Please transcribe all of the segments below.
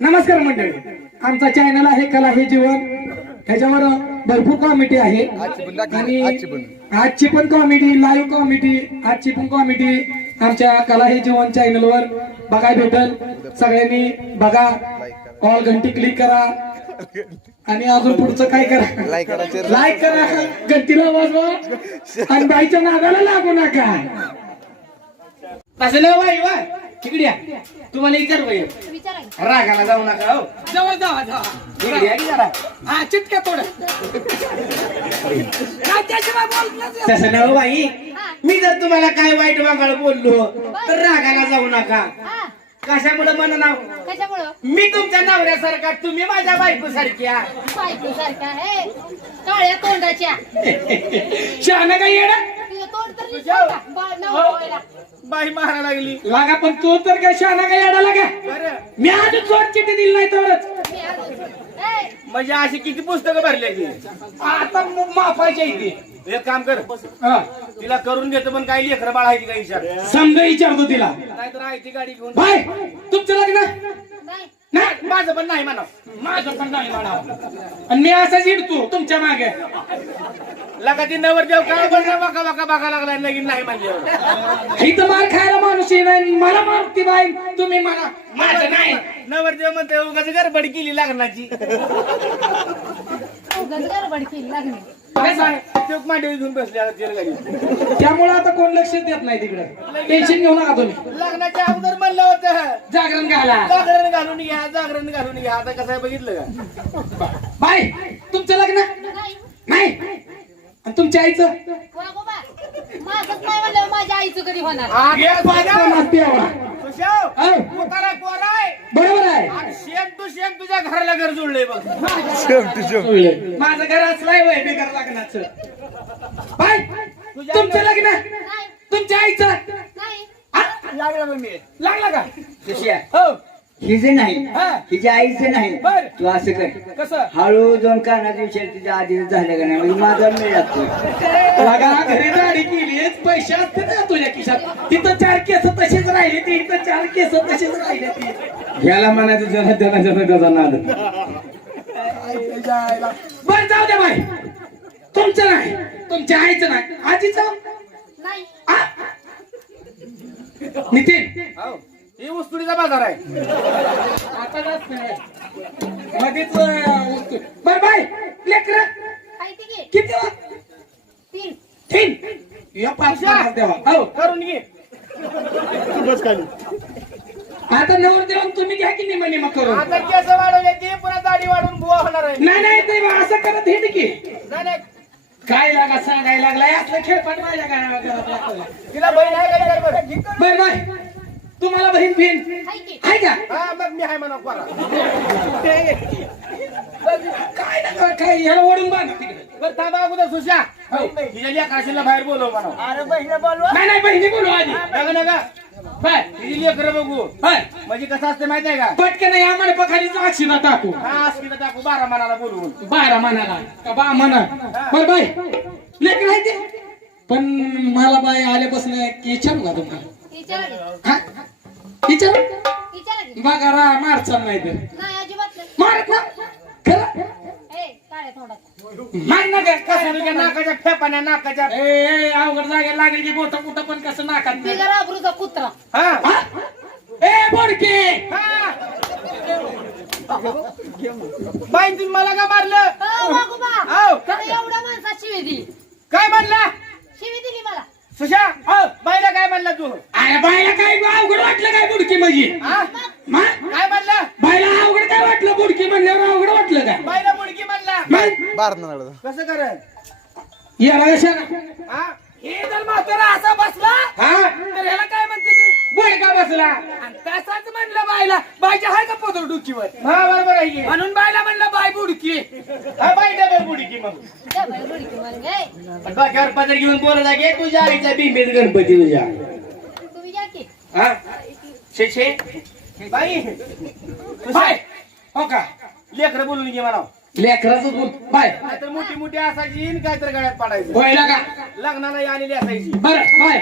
नमस्कार मंडळी. आमचा चॅनल आहे कला हे जीवन. त्याच्यावर भरपूर कॉमेडी आहे. आणि आजची पण. कॉमेडी लाईव्ह कॉमेडी आजची पण कॉमेडी आमच्या कला हे जीवन चॅनलवर बघायला भेटल. सगळ्यांनी बघा. ऑल घंटी क्लिक करा. आणि अजून पुढचं काय करा? लाईक करा घंटीला वाजवा आणि बाईच्या नादाला लागू नका. असं नाही बाई वा. तिकडे या तुम्हाला विचार की. रागाला जाऊ नका हो. जवळ जावा जावा. तिकडे या की जरा? हा चिटक्या थोडं. त्याशिवाय बोलत नाही. तसं नाही हो बाई. मी जर तुम्हाला काय वाईट वागाळ बोललो तर रागाला जाऊ नका. हा, कशामुळे म्हणा नाव कशामुळं? मी तुमच्या नवऱ्यासारखा तुम्ही माझ्या बायको सारख्या बायको सारखा काळ्या तोंडाच्या. शहाणा काय तोंड तर दिसतं का? बा- नवरा व्हायला. बाई मारा लागली. लागा पण तू तर काय शहाणा काय येडा लागा बरं. मी अजून सोड चिठ्ठी दिली नाही तरच म्हणजे अशी किती पुस्तकं भरली आता मग माफायच्या इथे एक काम कर. हा. तिला करून घेतो पण काही लेकर बाळ आहे की काही विचार. समजा विचारतो तिला. नाहीतर आहे ती गाडी घेऊन बाय तुमचं लग्न? नाही. नाही माझं पण नाही म्हणा माझं पण नाही म्हणा आणि मी असाच हिडतो तुमच्या मागे. लगा ती नवर देव काय बघा बघा बघा बघा लागला. लगीन नाही म्हणल्यावर इथं मार खायला माणूस नाही मला मारती बाई. तुम्ही मला माझं नाही. नवरदेव म्हणते उगाच गडबड केली लग्नाची. उगाच गडबड केली? ते मांडवी घेऊन बसले आता गाडी त्यामुळे आता कोण लक्ष देत नाही तिकडे? टेन्शन घेऊ नका तुम्ही. लग्नाच्या अगोदर म्हणलं होतं. जागरण घाला जागरण घालून घ्या जागरण घालून घ्या आता कसं आहे बघितलं का? बाय तुमचं लग्न? नाही. नाही आणि तुमच्या आईचं? माझंच नाही म्हणलं माझ्या आईचं कधी होणार? एवढा आहे. बरोबर आहे. आणि शेम टू शेम तुझ्या घराला घर जुळलंय बघ. माझं घर असलंय वय बेकार लग्नाचं. बाय तुमचं लग्न? तुमच्या आईचं? लागला मी. लागला का? शिष्या हो. हिचे नाही. हा. हिच्या आईचं नाही. बर. तू असं कर. कसं? हळू दोन कानाचे विचार तिच्या आधी झाले का नाही? म्हणजे माझा मेळ लागतो लगा घरी गाडी केलीच पैसे असते ना तुझ्या खिशात. तिथं चार केस तशीच राहिले ती इथं चार केस तशीच राहिले ती. घ्यायला म्हणायचं जरा जरा जरा त्याचा नाद. बर जाऊ दे बाई. तुमचं नाही. तुमच्या आईचं नाही. आजीचं? नितीन? हो. ही उस्तुडीचा बाजार आहे. आता जात नाही. मध्येच उचलू. बर बाय. लेकर. ते किती वा? तीन. तीन. या पाच देवा. हो. करून घे. आता नवर देऊन तुम्ही घ्या की निम निम करून? आता केस वाढवले की पुन्हा दाढी वाढून बुवा होणार आहे. नाही नाही ते असं करत हिट की झाले. काय लागा सांगायला लागलाय? असलं खेळपट माझ्या गाण्यावर करत लागलाय. तिला बहीण आहे का विचार बरं? बर बाय. तुम्हाला बहीण बहीण हाय की. आहे का? हा मग मी आहे म्हणा. काय ना काय याला ओढून बांधा तिकडे. बरं थांबा अगोदर सुशा. हो. तिच्या लेकराशीला बाहेर बोलव म्हणा. नाही नाही बहिणी बोलू आधी. नका नका. बाय. तिची लेकर बघू. बाय. म्हणजे कसं असते माहिती आहे का? पटकन या मंडपाखाली अक्षिणा टाकू. हा असं टाकू. बारा मनाला बोलवून. बारा मनाला. का बा म्हणा बर बाय. लेकर आहे ते. पण मला बाय आल्यापासून एक का तुम्हाला विचारा की. हा? की. बघा रा मारचाल नाही तर नाही अजिबात नाही मारत ना खरं ए काळ्या तोंडाचा मार ना काय कसं तुझ्या नाकाच्या फेपाण्या नाकाच्या ए ए, अवघड जागेला लागली की बोट कुठं पण कसं नाकात नाही. आबरूचा कुत्रा हा हा? ए बोडके हा. बाई तुम्ही मला का मारलं अ, वागोबा आव. त्याला एवढ्या माणसात शिवी दिली काय म्हणला शिवी दिली मला सुशा हो, बाईला काय म्हणला तू? अरे बायला काय अवघड वाटलं काय बुडकी म्हणजे? हा? मा? काय म्हणला? बायला अवघड काय वाटलं बुडकी म्हणल्यावर अवघड वाटलं काय? बाईला मुडकी म्हणला. मग कसं कर या कशाला हा? हे जर म्हातारा असा बसला हा? तर ह्याला काय म्हणते ते? बोडका बसला? आणि तसाच म्हणलं बायला बायच्या हाय का पदर डुकीवर? हा बरोबर आहे की. म्हणून बायला म्हणलं बाय बुडकी. हा बाय डबल बुडकी मग. जा बाई, रुडकी मारून घे. डोक्यावर पदर घेऊन बोलत आहे तुझ्या आईच्या बिंबीत गणपती तुझ्या. तुम्ही जा की. हा? शे शे. बाई बाय. हो का? लेकर बोलून घे म्हणा लेकराचं दूध बाय. नाहीतर मोठी मोठी असायची आणि काहीतरी गळ्यात पाडायचं. होईल का लग्नाला आलेली असायची. बर बाय.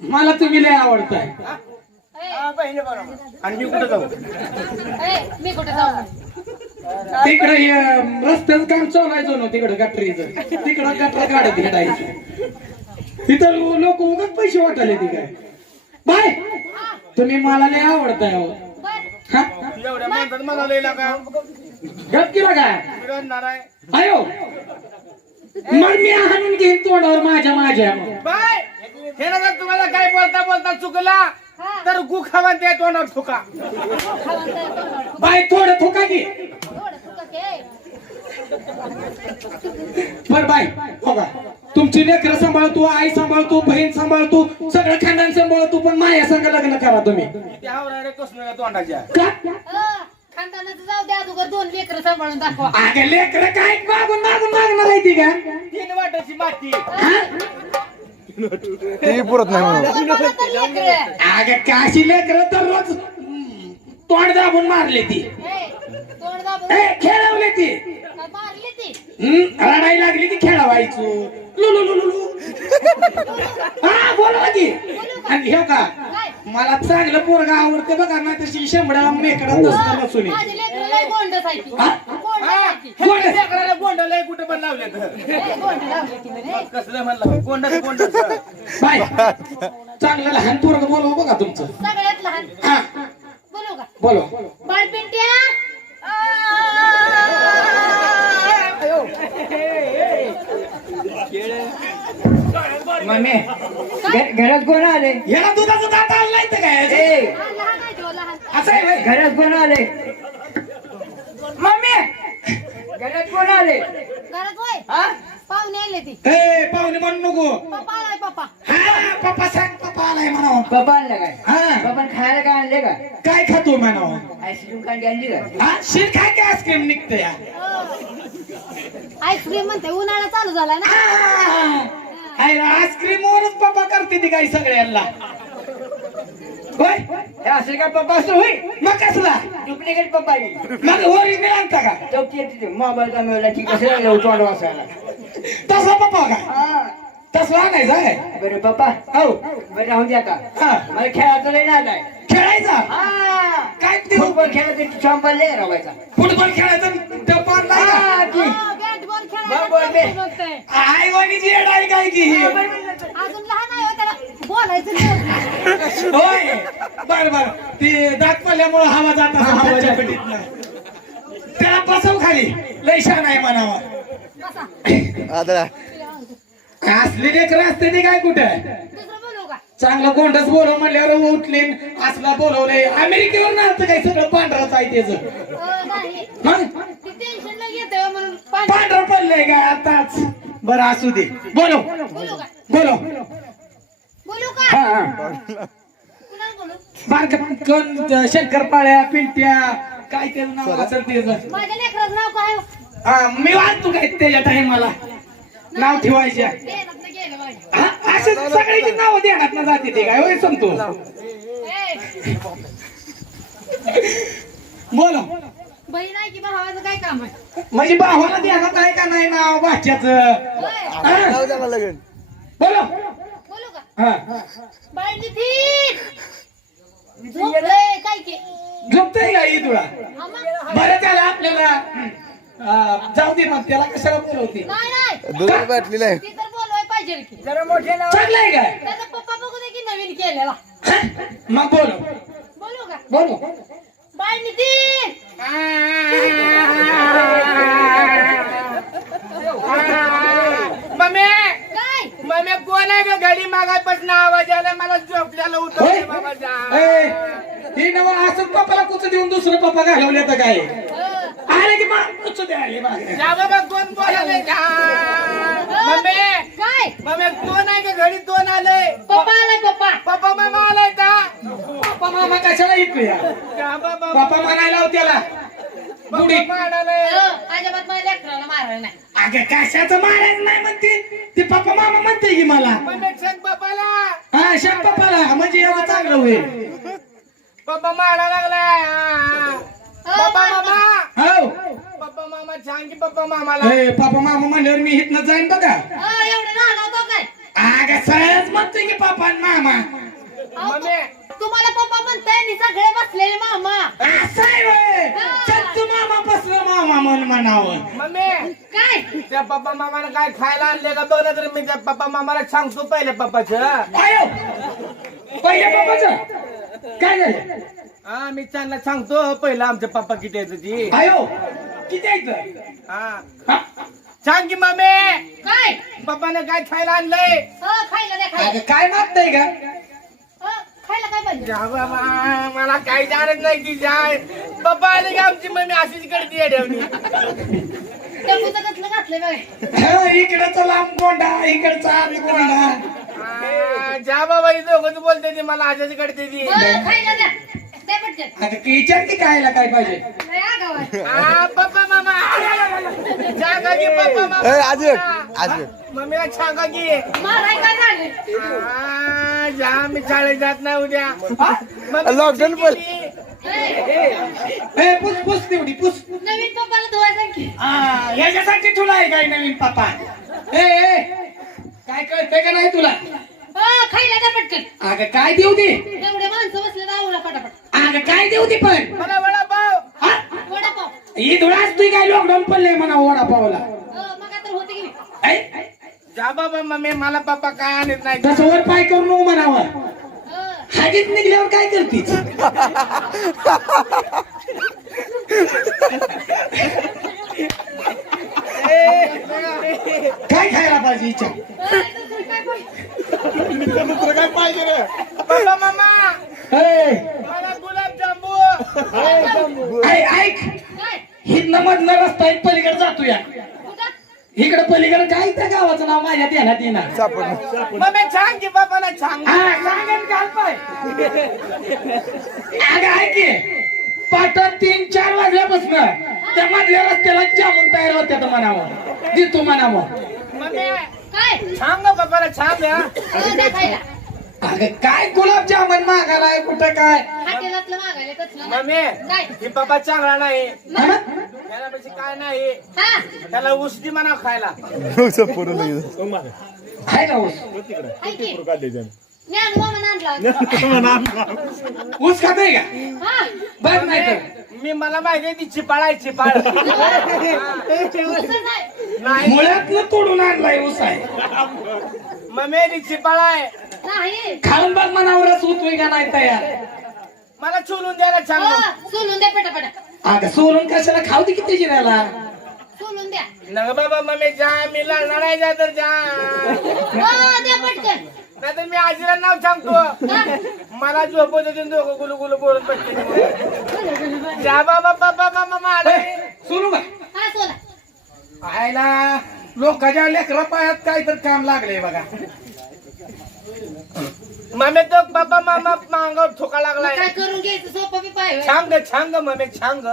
मला तुम्ही लय आवडताय. आणि मी कुठं जाऊ? ए, मी कुठे जाऊ तिकडे रस्त्याचं काम चालायचो ना तिकडे गटरीचं. तिकडं गटर काढत हिंडायचं तिथं लोक उगाच पैसे वाटायले ती काय? बाय! तुम्ही मला लय आवडताय हो. बर. हा? एवढ्या म्हणतात मला लई लागा. गप केला काय? फिरवणार आहे आयो! मग मी हाणून घेईन तोंडावर माझ्या माझ्या बाय! हे ना जर तुम्हाला काय बोलता बोलता चुकला. तर गु खावा त्या तयार करून बाय थोडं थोका की. बर बाय. हो का तुमची लेकरं सांभाळतो आई सांभाळतो बहीण सांभाळतो सगळं खानदान सांभाळतो पण माया संग लग्न करा तुम्ही. त्या आवराड्या कसं तोंडाच्या? का? खानदानाचं जाऊ द्या अगोदर दोन लेकरं सांभाळून दाखवा. अगं लेकरं काय मागून मागून मागणार आहे ती का? तीन वाटाची माती. ती पुरत नाही म्हणून. तुम्हाला तर लेकरं. अगं काशी लेकरं तर रोज हम्म, तोंड दाबून मारले ती. ए, तोंड दाबून ए खेळवले ती. काय मारली ती? हम्म, रडायला लागली की खेळवायचो. लु लु लु लु लु. हा बोला की? आणि हे का? मला चांगलं पोरगा आवडते बघा ना तशी शेंबडा मेकडा तसं नसून माझे लेकरं लय गोंडस आहे ती हा? गोंडस हा, आहे ती हे त्या लेकराला गोंड लय कुठे पण लावले ए, गोंड लावली ती म्हणे. कसलं म्हणलं? गोंडच गोंडच. बाय. चांगलं लहान पोरग बोलव बघा तुमचं. सगळ्यात लहान. हा. बोलू का? बोलो बाळपिंट्या. मम्मी घ- घरात कोण आले याला दुधाचं दात आलं नाही तर काय? ए हा, असं आहे व्हय? घरात कोण आले मम्मी घरात कोण आले हा? पाहुणे आले ती. ए पाहुणे म्हणू नको. पप्पा आलाय पप्पा. हा पप्पा सांग पप्पा आलाय म्हणावं पप्पा आणलं काय? हा. पप्पा खायला काय आणले का? काय खातो म्हणावं आईस्क्रीम कांडी आणली का? हा शिर काय काय आईस्क्रीम निघतं या. आईस्क्रीम म्हणते उन्हाळा चालू झाला ना. आईस्क्रीम वरच पप्पा करते ती काही सगळ्यांना. होय? हे असं का पप्पा असतो होय? मग कसला? डुप्लिकेट पप्पा. मग ओरिजिनल आणता का? तो. तिथे मोबाईल का मिळवला की कसं लागलं तोंड वाचायला तसा पप्पा का? हा. तसला आहे? बरं पप्पा हो. बरं राहू द्या का हा. मला खेळायचं लय नाद आहे. खेळायचा? हा. काय ते? फुटबॉल खेळायचं चॉम्बल लय रावायचा. फुटबॉल खेळायचं टपाल नाही का हा, ती. Bat ball ball, ball, bat. खेळायला आई वाणीची येड आहे काय की? ही? अजून लहान आहे हो, त्याला बोलायचं नाही. होय. बर बर. ते दात पडल्यामुळे हवा जात. हवाच्या पेटीतनं त्याला बसव खाली. लय छान आहे म्हणावा. बसा. आदळा. असली लेकर असते ते काय कुठे? दुसरं बोलू का? चांगलं कोणतंच बोलव म्हणल्यावर उठले असला बोलवलंय. अमेरिकेवर नसतं काही सगळं? पांढरच आहे त्याच? अं, नाही. मग ती टेन्शन ला घेतोय म्हणून पाणी पांढरं पडलंय काय आताच? बरं असू दे. बोलो बोलू का? बोलो बोलू हा का हा. कुणाला बोलू? बारक कोण शंकरपाळ्या पिंट्या काय त्याचं नाव असेल त्याचं माझ्या लेकराचं नाव काय हो? हा मी वाचतो काय त्याच्या टाइमाला नाव ठेवायच्या नसलं गेलं माझ्या. हा, असे सगळ्याची नाव देण्यात ना जाते ते काय होय सांगतो ए, बोलो बहीण आहे की भावाचं काय काम आहे? म्हणजे भावाला देण्यात आहे का नाही नाव भाच्याचं? होय. हा? जाऊ द्या मला लगेच. बोलो. बोलू का? हा. बाळ नितीन झोपलंय काय की झोपतोय का ही तुला? आम्हा- बरं त्याला आपल्याला. हा, जाऊ दे मग त्याला कशाला बोलवते? नाही नाही. दूध आहे ती तर बोलवाय पाहिजे की. जरा मोठे नाव चांगलंय काय? त्याचा पप्पा बघू दे की नवीन केलेला. मग बोलो बोलू का? बोलो नितीन. मम्मी. काय? मम्मी कोण आहे ग घडी मागायपासून आवाज आला मला झोपल्याला होय? उठवले बाबा जा. ए, ही नव असंच पप्पाला कुच देऊन दुसरं पप्पा घालवले तर काय? आले की मग कुच द्यायले जा बाबा कोण बोलाले का मम्मी. काय? मम्मी कोण आहे ग घडी कोण आले पप्पा आलाय पप्पा. पप्पा मामा आलाय का? पप्पा मामा कशाला बाबा पप्पा म्हणायला लाव त्याला. बुडी अजिबात माझ्या लेकराला मारायला नाही. अगं कशाचं मारायचं नाही म्हणते? ते पप्पा मामा म्हणते की मला. मम्मी सांग पप्पाला हा शाप पप्पाला म्हणजे एवढं चांगलं होईल. पप्पा मारा लागलाय पप्पा मामा. हो. पप्पा मामा सांग की पप्पा मामाला. ए, पप्पा मामा म्हणल्यावर मी इथनं जाईन बघा. अं, एवढं लहान होतो काय? अगं सरळच म्हणतोय की पप्पा आणि मामा. अहो, मम्मी म्हणताय आणि ए मामा. असं आहे होय. संत मामा बसलं मामा मन म्हणावं. मम्मी. काय? त्या पप्पा मामाला काय खायला आणले का? बघ तर मी त्या पप्पा मामाला सांगतो पहिले पप्पाचं. आयो! पहिल्या बाबाचं काय झालं? हा मी त्यांना सांगतो पहिलं आमचं पप्पा किती येतं ती. आयो किती हा. हा? सांग की मम्मी. काय? पप्पाने काय खायला आणलंय? अ, खायला द्या खायला. अगं काय मागताय का अ, खायला काय पाहिजे जा बाबा, मला काही जाणत नाही की जाय. पप्पा आले की आमची मम्मी अशीच करते येड्यावनी. त्या पुस्तकातलं घातलंय बघा. हा, इकडचा लांब कोंडा इकडचा कोंडा. जा बाबा ही दोघंच बोलते ती मला अशाच करते ती. अ, खायला द्या. पटकन आता विचार की खायला काय पाहिजे लय आगाऊ आहे. आ, पप्पा मामा सांगा की पप्पा मामा ए, आज एक, आज एक. मम्मीला सांगा की माराय काय झालं आ, जा मी शाळेत जात नाही उद्या मम्मी लॉकडाऊन पण. किती? ए, ए पुस पुस तेवढी पुस नवीन पप्पाला धुवायचं की हा, याच्यासाठी तुला आहे काय नवीन पापा ए ए काय कळतंय का नाही तुला खायला द्या पटकन अगं काय देऊ दे एवढे माणसं बसले अगं काय देऊ दे पण? मला वडापाव. हा? वडापाव. ही धुळाच तू काय लॉकडाऊन पडले म्हणा वडापावला. नाही? ऐ, जा बाबा मम्मी मला पप्पा काय आणत नाही? तसं वर पाय करून नको म्हणावं. अ, हागीत निघल्यावर काय करतीस? काय खायला पाहिजे इच्छा? दुसरं काय पाहिजे? पप्पा मामा. ऐक हिथनं मधला रस्ता एक पलीकडे जातो या इकडे पलीकडे काय त्या गावाचं नाव माझ्या ध्यानात येणार? सांग की सांग. हा, सांगेन काल पाय अगं ऐक. पाटात तीन चार वाजल्यापासून त्या मधल्या रस्त्याला जामून तयार होत्या तर म्हणावं देतो म्हणावं मम्मी काय सांग द्या खायला अगं काय गुलाबजामुन मागालाय कुठं काय? हॉटेलातलं मागायला तसलं नाही. मम्मी काय ही पप्पा चांगला नाही. हा? त्याला पैसे काय नाही. हा. त्याला उष्टी म्हणा खायला. पूर्ण आहे ना ऊस? की. आणला ऊस खाते का? हा. बघ नाही तर. मी मला माहिती आहे ती चिपाळ आहे चिपाळ. आहे. नाही. मुळ्यातनं तोडून आणलाय ऊस आहे. मम्मी ती चिपाळ आहे. नाही खाऊन बघ मनावरच होतोय का नाही तयार. मला चुलून द्यायला सांग अ, सोलून द्या पटापट. अगं सोलून कशाला खाऊ दे किती जिरायला? सोलून द्या. नग बाबा मम्मी जा मी लढणार आहे जा तर जा. अ, द्या पटकन. नाहीतर मी आजीला नाव सांगतो. हा. मला होते दोघं गुलू गुलू बोलत बसते. जा बाबा बाबा मामा मारे. सोलू का हा सोला आयला लोकांच्या लेकरा पायात काय तर काम लागलंय बघा. मम्मी तो बाबा मामा मांगावर ठोका लागलाय. काय करून घ्यायचं? सोपं बी पाय. छांग छांग मम्मी छांग.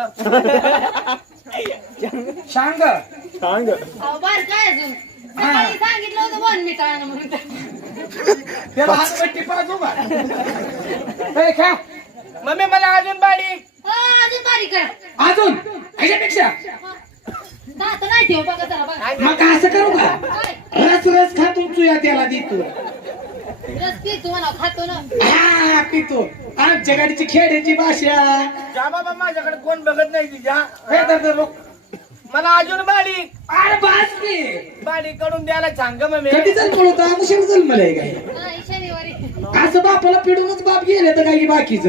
सांग अहो, बार काय अजून? सकाळी सांगितलं होतं वन म्हणून. त्याला हातपट्टी पाजू का ए, खा. मम्मी मला अजून बारीक अ, अजून बारीक करा. अजून? ह्याच्यापेक्षा दात नाही ठेव बघा जरा बघा. मग असं करू का? काय? रस रस खा तुमचू या त्याला देतो रस पितो म्हणा खातो ना. हा पितो. आमच्या गाडीची खेड्याची भाषा. जा बाबा माझ्याकडे कोण बघत नाही तिच्या हे लोक- मला अजून बारीक अरे बास की. बारीककडून द्यायला सांग ग मम्मी. कधी जन्मलंय काय? शनिवारी. असं बापाला पिडूनच बाप गेले तर काही बाकीच?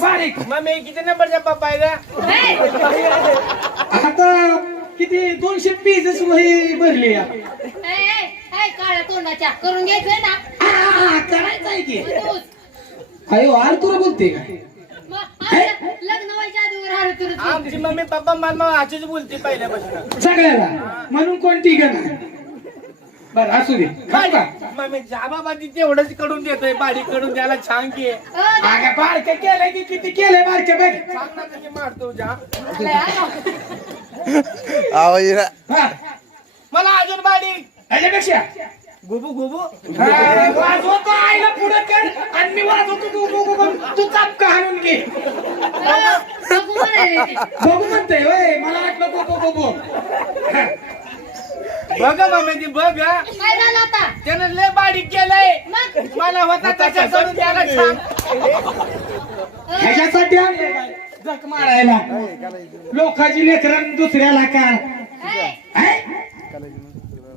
बारीक. मम्मी किती नंबरचा पप्पा आहे का आता किती? दोनशे पीस वही भरली या. हे, हे, हे, काळ्या तोंडाच्या. करून घ्यायचंय ना. आ, करायचं आहे की. मग. अयो आर तुला बोलते का? मग आता लग्न व्हायच्या आधी आमची मम्मी पप्पा मला बोलते पहिल्यापासून. सगळ्याला? म्हणून कोणती नाही बर असू दे. खाऊ का? मम्मी जा बाबा ती तेवढंच कडून देतोय. बारीककडून द्यायला छान की. अगं बारके केलंय की किती केलंय बारके? बघ. सांग ना कशी मारतो जा. आवाज. हा. मला अजून बारीक ह्याच्यापेक्षा. गुबू गुबू. हा, वाजवतो आईला पुढे कर. आणि मी वाजवतो तू बघू बघ तू चापका हाणून घे. बघू म्हणते होय मला वाटलं बघू बघू बघ मम्मी ती बघ. काय झालं आता? त्यानं लय बारीक केलंय. मग? मला होता त्याच्या कडून द्यायला छान ह्याच्यासाठी आणले जक मारायला लोकांची लेकरं दुसऱ्याला का ए?